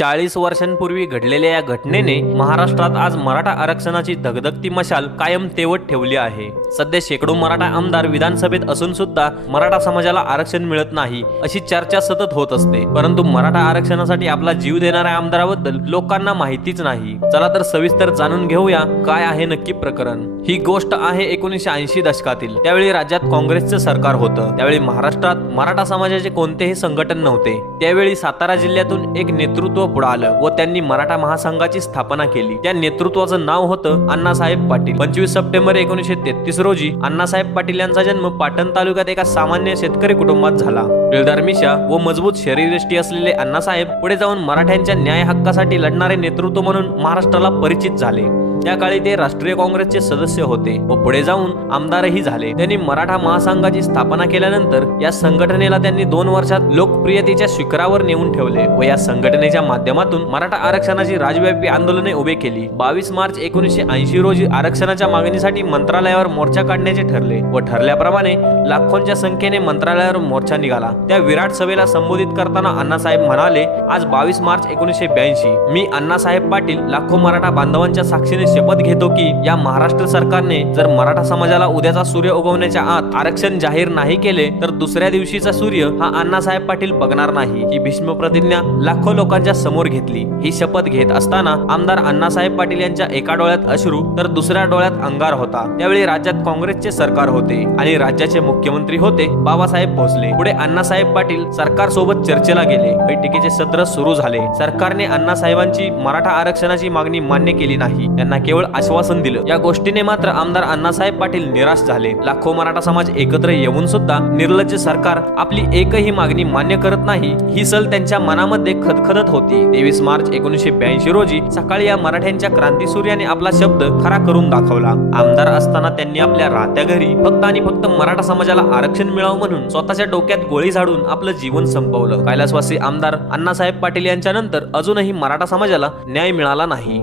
चाळीस वर्षांपूर्वी घडलेल्या या घटनेने महाराष्ट्रात आज मराठा आरक्षणाची धगधगती मशाल कायम तेवत ठेवली आहे. सध्या शेकडो मराठा आमदार विधानसभेत असून सुद्धा मराठा समाजाला आरक्षण मिळत नाही अशी चर्चा सतत होत असते. परंतु मराठा आरक्षणासाठी आपला जीव देणाऱ्या आमदाराबद्दल लोकांना माहितीच नाही. चला तर सविस्तर जाणून घेऊया काय आहे नक्की प्रकरण. ही गोष्ट आहे एकोणीसशे ऐंशी दशकातील. त्यावेळी राज्यात काँग्रेसचं सरकार होतं. त्यावेळी महाराष्ट्रात मराठा समाजाचे कोणतेही संघटन नव्हते. त्यावेळी सातारा जिल्ह्यातून एक नेतृत्व पुढे आलं व त्यांनी मराठा महासंघाची स्थापना केली. त्या नेतृत्वाचं नाव होतं अण्णासाहेब पाटील. पंचवीस सप्टेंबर एकोणीसशे तेहतीस रोजी अण्णासाहेब पाटील यांचा जन्म पाटण तालुक्यात एका सामान्य शेतकरी कुटुंबात झाला. दिलदार व मजबूत शरीरयष्टी असलेले अण्णासाहेब पुढे जाऊन मराठ्यांच्या न्याय हक्कासाठी लढणारे नेतृत्व म्हणून महाराष्ट्राला परिचित झाले. त्या काळी ते राष्ट्रीय काँग्रेसचे सदस्य होते व पुढे जाऊन आमदारही झाले. त्यांनी मराठा महासंघाची स्थापना केल्यानंतर या संघटनेला त्यांनी दोन वर्षात लोकप्रियतेच्या शिखरावर नेऊन ठेवले व या संघटनेच्या माध्यमातून मराठा आरक्षणाची राजव्यापी आंदोलने उभे केली. बावीस मार्च एकोणीसशे ऐंशी रोजी आरक्षणाच्या मागणीसाठी मंत्रालयावर मोर्चा काढण्याचे ठरले व ठरल्याप्रमाणे लाखोंच्या संख्येने मंत्रालयावर मोर्चा निघाला. त्या विराट सभेला संबोधित करताना अण्णासाहेब म्हणाले आज बावीस मार्च एकोणीसशे ब्याऐंशी. मी अण्णासाहेब पाटील लाखो मराठा बांधवांच्या साक्षीने शपथ घेतो की या महाराष्ट्र सरकारने जर मराठा समाजाला उद्याचा सूर्य उगवण्याच्या आत आरक्षण जाहीर नाही केले तर दुसऱ्या दिवशीचा सूर्य हा अण्णासाहेब पाटील बघणार नाही ही भीष्म प्रतिज्ञा लाखो लोकांच्या समोर घेतली. ही शपथ घेत असताना आमदार अण्णासाहेब पाटील यांच्या एका डोळ्यात अश्रू तर दुसऱ्या डोळ्यात अंगार होता. त्यावेळी राज्यात काँग्रेसचे सरकार होते आणि राज्याचे मुख्यमंत्री होते बाबासाहेब भोसले. पुढे अण्णासाहेब पाटील सरकार सोबत चर्चेला गेले. बैठकीचे सत्र सुरू झाले. सरकारने अण्णासाहेबांची मराठा आरक्षणाची मागणी मान्य केली नाही. त्यांना केवळ आश्वासन दिलं. या गोष्टीने मात्र आमदार अण्णासाहेब पाटील निराश झाले. लाखो मराठा समाज एकत्र येऊन सुद्धा निर्लज्ज सरकार आपली एकही मागणी मान्य करत नाही ही सल त्यांच्या मनामध्ये खदखदत होती. तेवीस मार्च एकोणीशे ब्याऐंशी रोजी सकाळी या मराठ्यांच्या क्रांती सूर्याने आपला शब्द खरा करून दाखवला. आमदार असताना त्यांनी आपल्या राहत्या घरी फक्त आणि फक्त मराठा समाजाला आरक्षण मिळावं म्हणून स्वतःच्या डोक्यात गोळी झाडून आपलं जीवन संपवलं. कैलासवासी आमदार अण्णासाहेब पाटील यांच्या नंतर अजूनही मराठा समाजाला न्याय मिळाला नाही.